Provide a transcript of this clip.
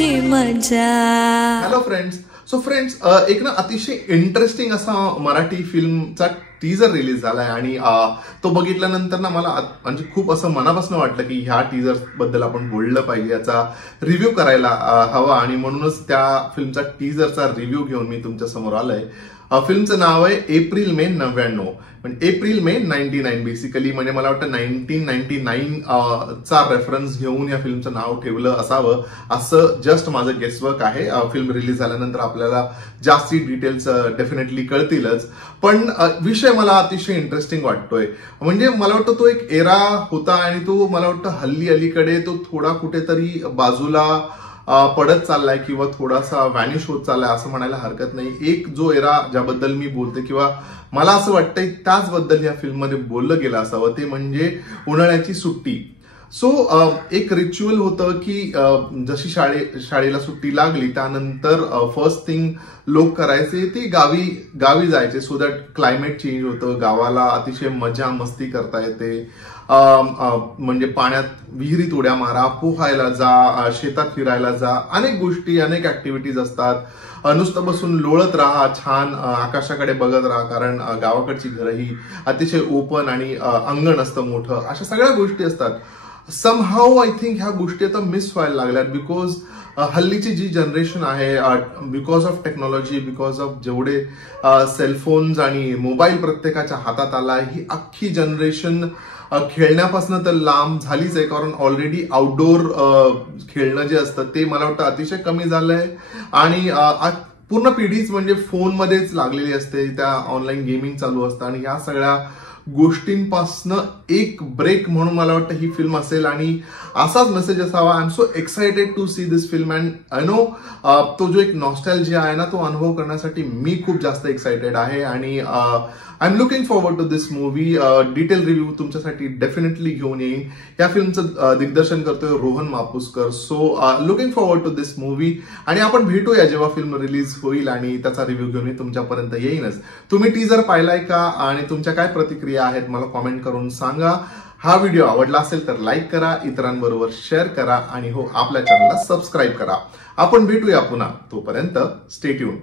तुझी मजा। Hello friends, so friends एक ना अतिशय इंटरेस्टिंग असा मराठी फिल्मचा टीजर रिलीज झालाय आणि तो बघितल्यानंतर ना मला म्हणजे खूप असं मनापासून वाटलं की ह्या टीजर बद्दल आपण बोललं पाहिजे, याचा रिव्ह्यू करायला हवा आणि म्हणूनच त्या फिल्मचा टीजरचा रिव्ह्यू घेऊन मी तुमच्या समोर आलोय। फिल्मचं नाव आहे एप्रिल मे 99, म्हणजे एप्रिल मे 99 बेसिकली, म्हणजे मला वाटतं 1999 चा रेफरन्स घेऊन या फिल्मचं नाव ठेवलं असावं असं जस्ट माझं गेसवर्क आहे। फिल्म रिलीज झाल्यानंतर आपल्याला जास्ती डिटेल्स डेफिनेटली कळतीलच, पण विषय मला अतिशय इंटरेस्टिंग वाटतोय। म्हणजे मला वाटतं तो एक एरा होता आणि तो मला वाटतं हल्ली अलीकडे तो थोडा कुठेतरी बाजूला पडत चाललाय किंवा थोडासा व्हॅनिश होत चाललाय असं म्हणायला हरकत नाही। एक जो एरा ज्याबद्दल मी बोलते किंवा मला असं वाटतंय त्याचबद्दल या फिल्ममध्ये बोललं गेलं असावं ते म्हणजे उन्हाळ्याची सुट्टी। सो एक रिच्युअल होतं की जशी शाळेला सुट्टी लागली त्यानंतर फर्स्ट थिंग लोक करायचे ते गावी जायचे, सो दॅट क्लायमेट चेंज होतं, गावाला अतिशय मजा मस्ती करता येते। म्हणजे पाण्यात विहिरीत उड्या मारा, पोहायला जा, शेतात फिरायला जा, अनेक गोष्टी अनेक ऍक्टिव्हिटीज असतात। नुसतं बसून लोळत राहा, छान आकाशाकडे बघत राहा, कारण गावाकडची घरं ही अतिशय ओपन आणि अंगण असतं मोठं, अशा सगळ्या गोष्टी असतात। समहाऊ आय थिंक ह्या गोष्टी आता मिस व्हायला लागल्यात बिकॉज हल्लीची जी जनरेशन आहे, because of technology, because of जेवढे सेलफोन्स आणि मोबाईल प्रत्येकाच्या हातात आला, ही अख्खी जनरेशन खेळण्यापासून तर लांब झालीच आहे, कारण ऑलरेडी आउटडोर खेळणं जे असतं ते मला वाटतं अतिशय कमी झालंय आणि पूर्ण पिढीच म्हणजे फोनमध्येच लागलेली असते, त्या ऑनलाईन गेमिंग चालू असतं आणि ह्या सगळ्या गोष्टींपासनं एक ब्रेक म्हणून मला वाटतं ही फिल्म असेल आणि असाच मेसेज असावा। I am so excited to see this film and I know तो जो एक नॉस्टॅल्जिया आहे ना तो अनुभव करण्यासाठी मी खूप जास्त एक्साइटेड आहे आणि I am looking forward to this movie. Detail review तुमच्यासाठी डेफिनेटली घेऊन येईन। या फिल्मचं दिग्दर्शन करतोय Rohan Mapuskar, so looking forward to this movie आणि आपण भेटूया जेव्हा फिल्म रिलीज होईल आणि त्याचा रिव्ह्यू घेऊन मी तुमच्यापर्यंत येईनच। तुम्ही टीजर पाहिलाय का आणि तुमच्या काय प्रतिक्रिया आहेत मला कॉमेंट करून सांगा। हा व्हिडिओ आवडला असेल तर लाईक करा, इतरांबरोबर शेअर करा आणि हो आपल्या चॅनलला सबस्क्राईब करा। आपण भेटूया पुन्हा, तोपर्यंत स्टे ट्यून।